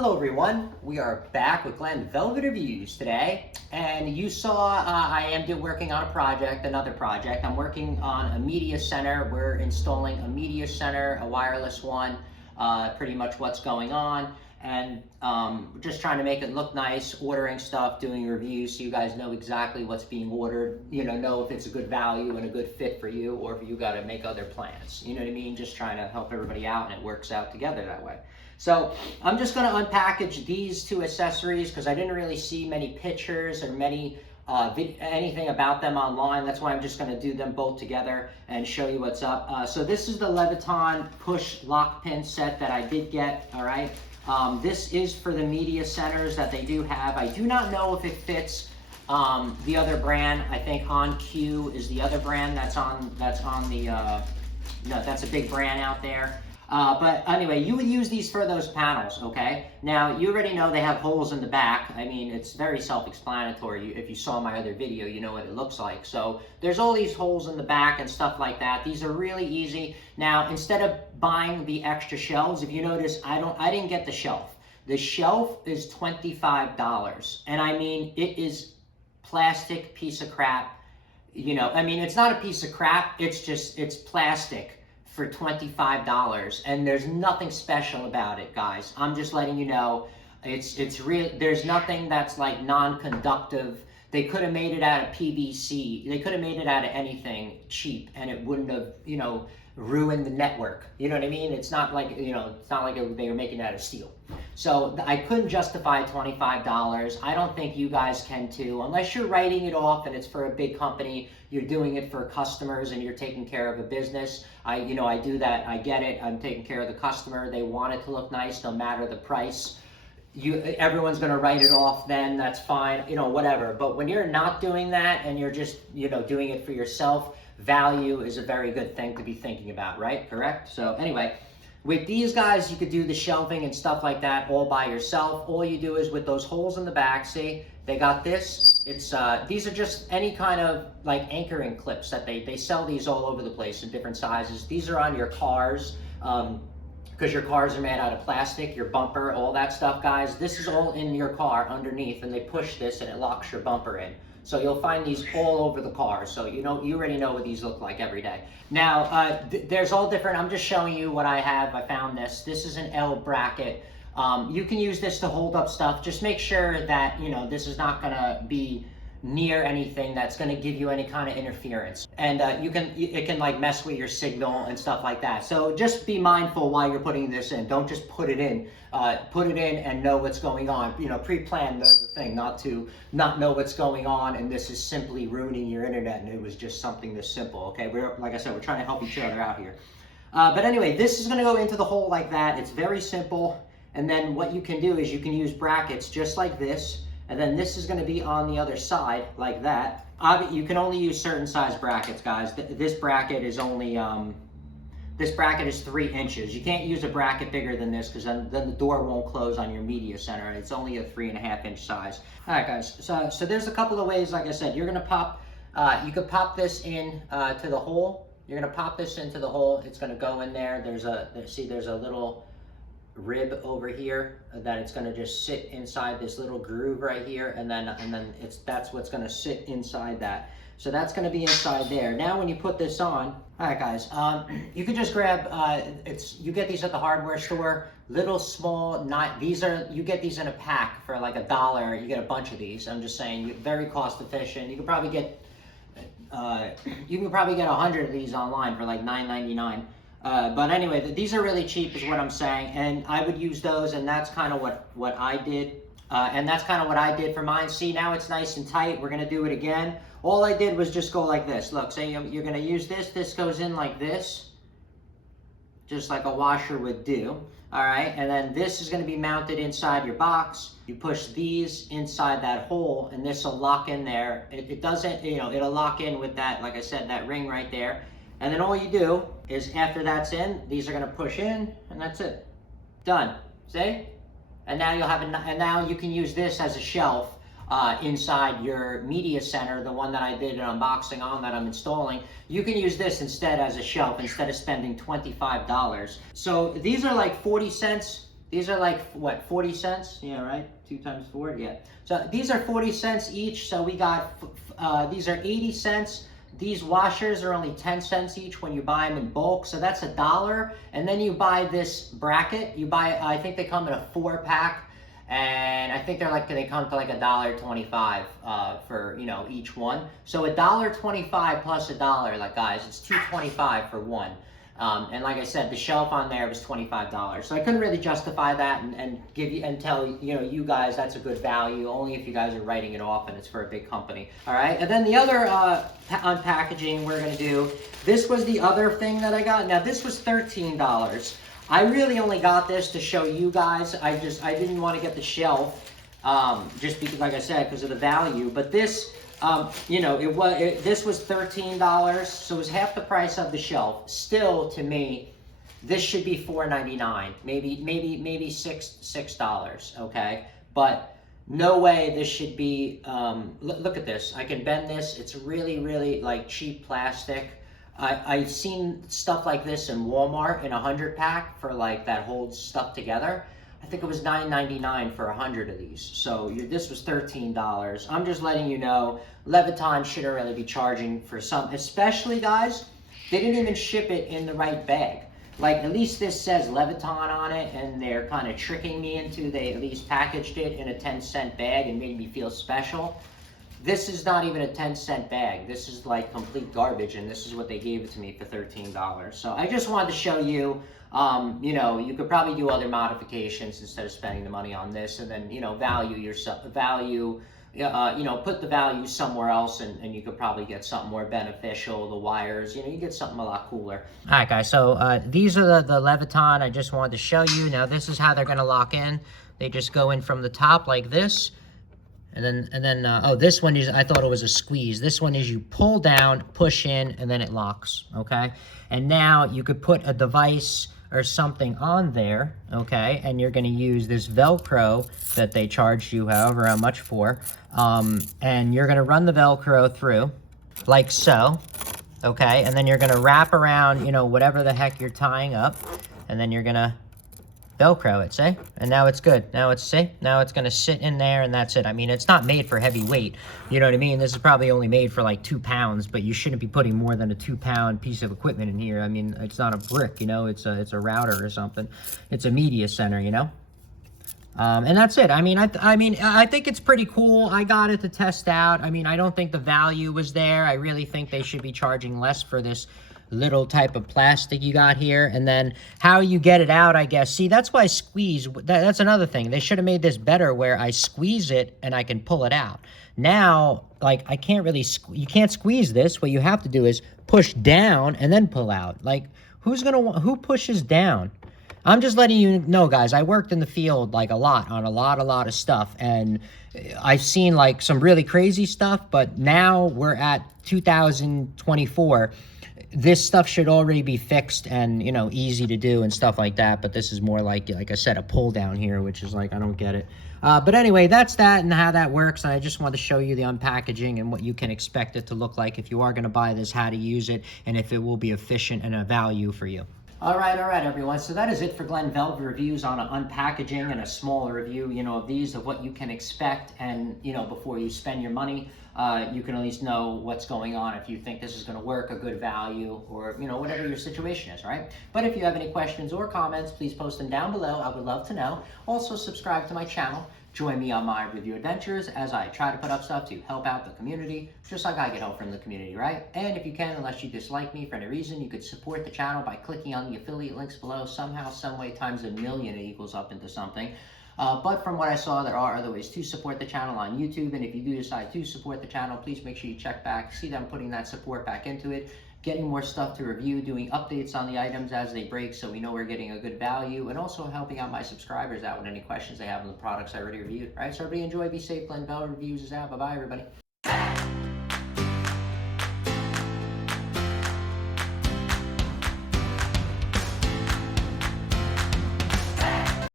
Hello everyone, we are back with Glenn Velvet Reviews today, and you saw I am working on another project. I'm working on a media center. We're installing a media center, a wireless one, pretty much what's going on, and just trying to make it look nice, ordering stuff, doing reviews so you guys know exactly what's being ordered, know if it's a good value and a good fit for you, or if you got to make other plans, you know what I mean? Just trying to help everybody out, and it works out together that way. So I'm just going to unpackage these two accessories because I didn't really see many pictures or anything about them online. That's why I'm just going to do them both together and show you what's up. So this is the Leviton push lock pin set that I did get, all right? This is for the media centers that they do have. I do not know if it fits the other brand. I think On Cue is the other brand that's on the, that's a big brand out there. But anyway, you would use these for those panels, okay? Now, you already know they have holes in the back. I mean, it's very self-explanatory. If you saw my other video, you know what it looks like. So there's all these holes in the back and stuff like that. These are really easy. Now, instead of buying the extra shelves, if you notice, I didn't get the shelf. The shelf is $25. And I mean, it is plastic piece of crap. I mean, it's not a piece of crap. It's plastic for $25, and there's nothing special about it, guys. I'm just letting you know, it's real. There's nothing that's like non-conductive. They could have made it out of PVC. They could have made it out of anything cheap, and it wouldn't have, ruined the network. You know what I mean? It's not like, it's not like they were making it out of steel. So I couldn't justify $25. I don't think you guys can too, unless you're writing it off and it's for a big company. You're doing it for customers and you're taking care of a business. I do that. I get it. I'm taking care of the customer. They want it to look nice no matter the price. Everyone's going to write it off then. That's fine. Whatever. But when you're not doing that and you're just, doing it for yourself, value is a very good thing to be thinking about, right? Correct? So anyway, with these guys, you could do the shelving and stuff like that all by yourself. All you do is with those holes in the back, see, they got this. It's these are just any kind of like anchoring clips that they sell these all over the place in different sizes. These are on your cars because your cars are made out of plastic, your bumper, all that stuff, guys. This is all in your car underneath, and they push this and it locks your bumper in. So you'll find these all over the car. So you already know what these look like every day. Now, there's all different. I'm just showing you what I have. I found this. This is an L bracket. You can use this to hold up stuff. Just make sure that, this is not going to be near anything that's going to give you any kind of interference. And it can like mess with your signal and stuff like that. So just be mindful while you're putting this in. Don't just put it in. Put it in and know what's going on. Pre-plan the thing, not know what's going on, and this is simply ruining your internet, and it was just something this simple, okay? Like I said, we're trying to help each other out here. But anyway, this is going to go into the hole like that. It's very simple. And then what you can do is you can use brackets just like this, and then this is going to be on the other side like that. You can only use certain size brackets, guys. This bracket is only this bracket is 3 inches. You can't use a bracket bigger than this because then the door won't close on your media center. It's only a 3.5 inch size. All right, guys. So there's a couple of ways. Like I said, you're gonna pop. You could pop this in to the hole. You're gonna pop this into the hole. It's gonna go in there. There's a little rib over here that it's going to just sit inside this little groove right here, and then that's what's going to sit inside that. So that's going to be inside there. Now when you put this on, all right guys, you can just grab you get these at the hardware store, little small, you get these in a pack for like $1. You get a bunch of these. I'm just saying, very cost efficient. You can probably get 100 of these online for like $9.99. But anyway, these are really cheap is what I'm saying, and I would use those, and that's kind of what I did, and that's kind of what I did for mine. See, now it's nice and tight. We're going to do it again. All I did was just go like this. Look, say you're going to use this goes in like this, just like a washer would do, all right? And then this is going to be mounted inside your box. You push these inside that hole, and this will lock in there. It doesn't, it'll lock in with that, like I said, that ring right there. And then all you do is after that's in, these are going to push in, and that's it. Done. See? And now you'll have and now you can use this as a shelf inside your media center, the one that I did an unboxing on that I'm installing. You can use this instead as a shelf instead of spending $25. So these are like 40 cents These are like, what, 40 cents? Yeah, right? 2 times 4, yeah. So these are 40 cents each. So we got, these are 80 cents. These washers are only 10 cents each when you buy them in bulk. So that's $1. And then you buy this bracket. You buy, I think they come in a 4-pack. And I think they come to like $1.25 for, you know, each one. So $1.25 plus $1, like guys, it's $2.25 for one. And like I said, the shelf on there was $25. So I couldn't really justify that and give you and tell you guys that's a good value, only if you guys are writing it off and it's for a big company. All right. And then the other unpackaging we're gonna do. This was the other thing that I got. Now this was $13. I really only got this to show you guys. I didn't want to get the shelf, just because, like I said, because of the value. But this, this was $13, so it was half the price of the shelf. Still, to me, this should be $4.99, maybe $6. Okay, but no way this should be. Look at this. I can bend this. It's really like cheap plastic. I've seen stuff like this in Walmart in a 100-pack for like that holds stuff together. I think it was $9.99 for 100 of these. So this was $13. I'm just letting you know, Leviton shouldn't really be charging for some, especially guys, they didn't even ship it in the right bag. Like at least this says Leviton on it, and they're kind of tricking me into, they at least packaged it in a 10-cent bag and made me feel special. This is not even a 10-cent bag. This is like complete garbage, and this is what they gave it to me for $13. So I just wanted to show you, you could probably do other modifications instead of spending the money on this, and then, value yourself, put the value somewhere else, and you could probably get something more beneficial. The wires, you get something a lot cooler. All right, guys, so these are the Leviton I just wanted to show you. Now, this is how they're gonna lock in. They just go in from the top like this. And then, oh, this one is, I thought it was a squeeze. This one is you pull down, push in, and then it locks, okay? And now you could put a device or something on there, okay? And you're gonna use this Velcro that they charged you however much for. And you're gonna run the Velcro through, like so, okay? And then you're gonna wrap around, whatever the heck you're tying up. And then you're gonna Velcro it, see? And now it's good. Now it's safe. Now it's gonna sit in there, and that's it. I mean, it's not made for heavy weight. You know what I mean? This is probably only made for like 2 pounds, but you shouldn't be putting more than a 2-pound piece of equipment in here. I mean, it's not a brick, it's a router or something. It's a media center, and that's it. I mean, I think it's pretty cool. I got it to test out. I mean, I don't think the value was there. I really think they should be charging less for this little type of plastic you got here. And then how you get it out, I guess. See, that's why I squeeze. That's another thing. They should have made this better where I squeeze it and I can pull it out. Now, like, I can't really, you can't squeeze this. What you have to do is push down and then pull out. Like, who pushes down? I'm just letting you know, guys, I worked in the field like a lot on a lot of stuff, and I've seen like some really crazy stuff, but now we're at 2024. This stuff should already be fixed and, easy to do and stuff like that. But this is more like I said, a pull down here, which is like, I don't get it. But anyway, that's that and how that works. And I just want to show you the unpackaging and what you can expect it to look like if you are going to buy this, how to use it, and if it will be efficient and a value for you. All right, everyone. So that is it for Glenn Velvet reviews on unpackaging and a small review, of these, of what you can expect. And, before you spend your money, you can at least know what's going on if you think this is going to work, a good value, or, whatever your situation is, right? But if you have any questions or comments, please post them down below. I would love to know. Also, subscribe to my channel. Join me on my review adventures as I try to put up stuff to help out the community, just like I get help from the community, right? And if you can, unless you dislike me for any reason, you could support the channel by clicking on the affiliate links below. Somehow, someway, times a million, it equals up into something. But from what I saw, there are other ways to support the channel on YouTube. And if you do decide to support the channel, please make sure you check back, see them putting that support back into it, getting more stuff to review, doing updates on the items as they break so we know we're getting a good value, and also helping out my subscribers out with any questions they have on the products I already reviewed. All right, so everybody enjoy, be safe. Glenn Bell Reviews is out. Bye-bye, everybody.